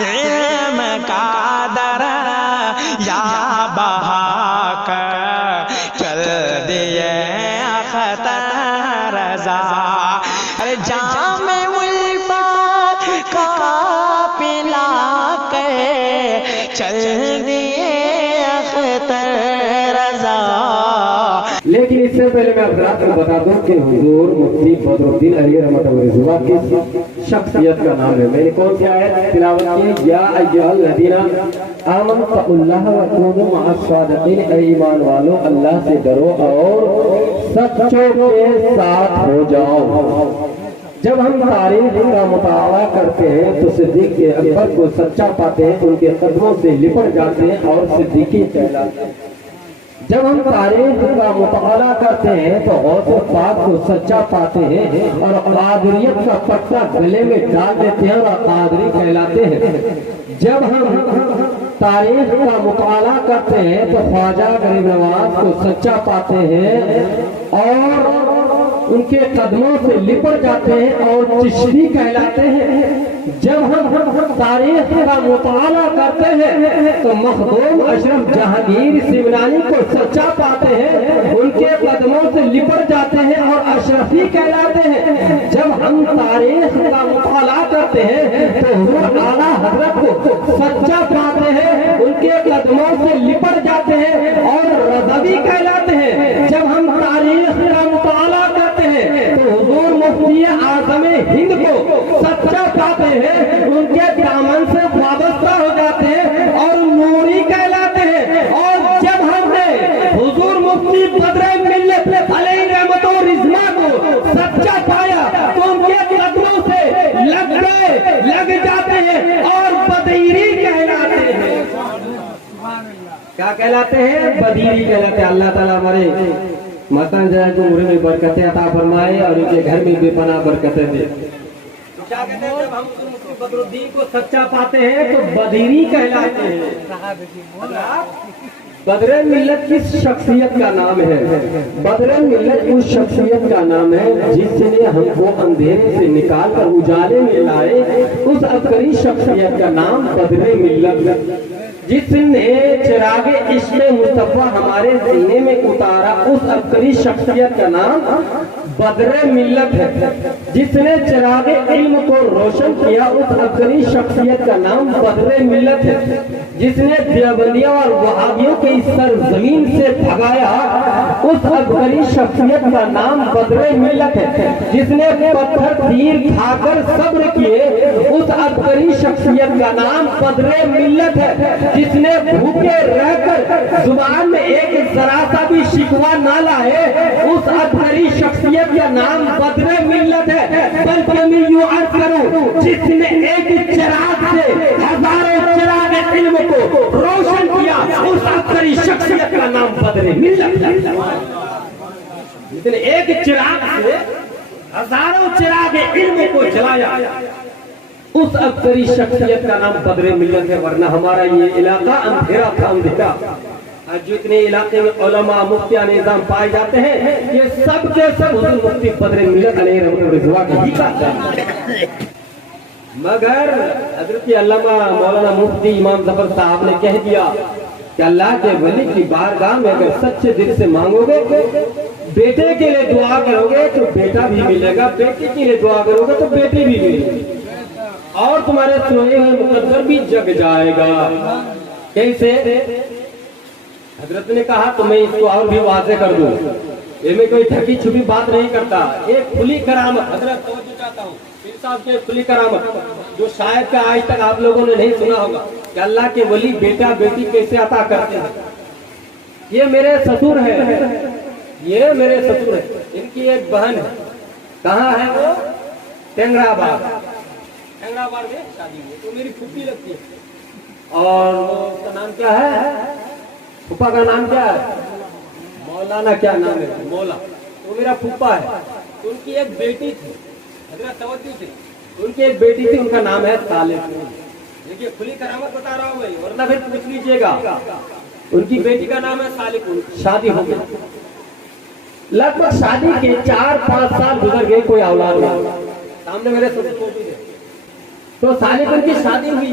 علم کا دریا بہا کر چل دیے اختر رضا، جام الفت کا پلا کے چل دیے اختر رضا۔ لیکن اس سے پہلے میں حضرات کو بتا دوں کہ حضور مفتی بدر الدین علی رحمۃ اللہ علیہ کی شخصیت کا نام ہے۔ میں نے کون سی آیت تلاوت کی؟ یا ایھا الذین آمنوا اتقوا اللہ وکونوا مع الصادقین، اے ایمان والو اللہ سے ڈرو اور سچوں کے ساتھ ہو جاؤ۔ جب ہم تاریخ کا مطالعہ کرتے ہیں تو صدیق اکبر کو سچا پاتے ہیں، ان کے قدموں سے لپٹ جاتے ہیں اور صدیقی کہلاتے ہیں۔ جب ہم تاریخ کا مطالعہ کرتے ہیں تو غوث پاک کو سچا پاتے ہیں اور قادریت کا پٹا گلے میں ڈال دیتے ہیں اور قادری کہلاتے ہیں۔ جب ہم تاریخ کا مطالعہ کرتے ہیں تو خواجہ غریب نواز کو سچا پاتے ہیں اور ان کے قدموں سے لپٹ جاتے ہیں اور چشتی کہلاتے ہیں۔ جب ہم تاریخ کا مطالعہ کرتے ہیں تو مخدوم اشرف جہانگیر سمنانی کو سچا پاتے ہیں، ان کے قدموں سے لپٹ جاتے ہیں اور اشرفی کہلاتے ہیں۔ جب ہم تاریخ کا مطالعہ کرتے ہیں تو حضور اعلیٰ حضرت کو سچا پاتے ہیں، ان کے قدموں سے لپٹ جاتے ہیں اور رضوی کہلاتے ہیں۔ جب ہم تاریخ کا مطالعہ کرتے ہیں تو حضور مفتی اعظم ہند کو سچا پاتے ہیں، ان کے دامن سے وابستہ ہو جاتے ہیں اور نوری کہلاتے ہیں۔ اور جب ہم نے حضور مفتی بدر ملت علیہ رحمت و رضوان کو سچا پایا تو ان کے قدموں سے لگ جاتے ہیں اور بدیری کہلاتے ہیں۔ کیا کہلاتے ہیں؟ بدیری کہلاتے ہیں۔ اللہ تعالیٰ ہمارے ماتان جائے کو عمر میں برکتیں عطا فرمائے اور ان کے گھر میں بے پناہ برکتیں دے۔ کیا کہتے ہیں؟ جب ہم بدر الدین کو سچا پاتے ہیں تو بدیری کہلاتے ہیں۔ بدر ملت کس شخصیت کا نام ہے؟ بدر ملت اس شخصیت کا نام ہے جس نے ہم کو اندھیرے سے نکال کر اجالے میں لائے، اس عبقری شخصیت کا نام بدر ملت، جس نے چراغ عشق مصطفیٰ ہمارے سینے میں اتارا، اس عبقری شخصیت کا نام بدر ملت ہے۔ جس نے چراغ علم کو روشن کیا، اس عبقری شخصیت کا نام بدر ملت ہے۔ جس نے دیوبندیوں اور وہابیوں کے اس سرزمین سے بھگایا، اس عبقری شخصیت کا نام بدر ملت ہے۔ جس نے پتھر تیر کھا کر صبر کیے، اس عبقری شخصیت کا نام بدر ملت ہے۔ جس نے بھوکے رہ کر زبان میں ایک ذرا سا بھی شکوہ نہ لائے، اس عبقری شخصیت کا نام بدر ملت ہے۔ بلکہ میں یوں عرض کروں، جس نے ایک چراغ سے ہزاروں چراغ علم کو روشن کیا، اس عبقری شخصیت کا نام بدر ملت ہے۔ جس نے ایک چراغ سے ہزاروں چراغ علم کو جلایا، اس عبقری شخصیت کا نام بدر ملت ہے۔ ورنہ ہمارا یہ علاقہ اندھیرا تھا، اندھیرا۔ آج جتنے علاقے میں علماء مفتیان نظام پائے جاتے ہیں، یہ سب کے سب حضور مفتی بدر ملت علیہ رحمۃ اللہ کی ہی کا، مگر حضرت علامہ مولانا مفتی امام ظفر صاحب نے کہہ دیا کہ اللہ کے ولی کی بارگاہ میں اگر سچے دل سے مانگو گے، بیٹے کے لیے دعا کرو گے تو بیٹا بھی ملے گا، بیٹی کے لیے دعا کرو گے تو بیٹی بھی ملے گی، اور تمہارے سوئے ہوئے مقدر بھی جگ جائے گا۔ کیسے؟ حضرت نے کہا تو میں اس کو اور بھی واضح کر دوں، یہ میں کوئی ڈھکی چھپی بات نہیں کرتا، ایک کھلی کرامت، حضرت توجہ چاہتا ہوں پیر صاحب کے کھلی کرامت جو شاید کہ آج تک آپ لوگوں نے نہیں سنا ہوگا کہ اللہ کے ولی بیٹا بیٹی کیسے عطا کرتے ہیں۔ یہ میرے سسر ہے، یہ میرے سسر ہے، ان کی ایک بہن ہے، کہاں ہے وہ؟ ٹینگرا آباد میں شادی ہوئی، تو میری پھوپھی لگتی ہے، اور اس کا نام کیا ہے؟ پھوپھا کا نام کیا ہے؟ مولانا، کیا نام ہے؟ مولا، تو میرا پھوپھا ہے۔ تو ان کی ایک بیٹی تھی، حضرت توجہ سے، ان کی ایک بیٹی تھی، ان کا نام ہے صالح۔ دیکھیے کھلی کرامت بتا رہا ہوں بھائی، ورنہ پھر پوچھ لیجئے گا۔ ان کی بیٹی کا نام ہے صالح، شادی ہو گئی، لگ بھگ شادی کے 4-5 سال گزر گئے، کوئی اولاد نہیں، سامنے میرے سسر کو بھی ہے۔ تو صالح ان کی شادی ہوئی،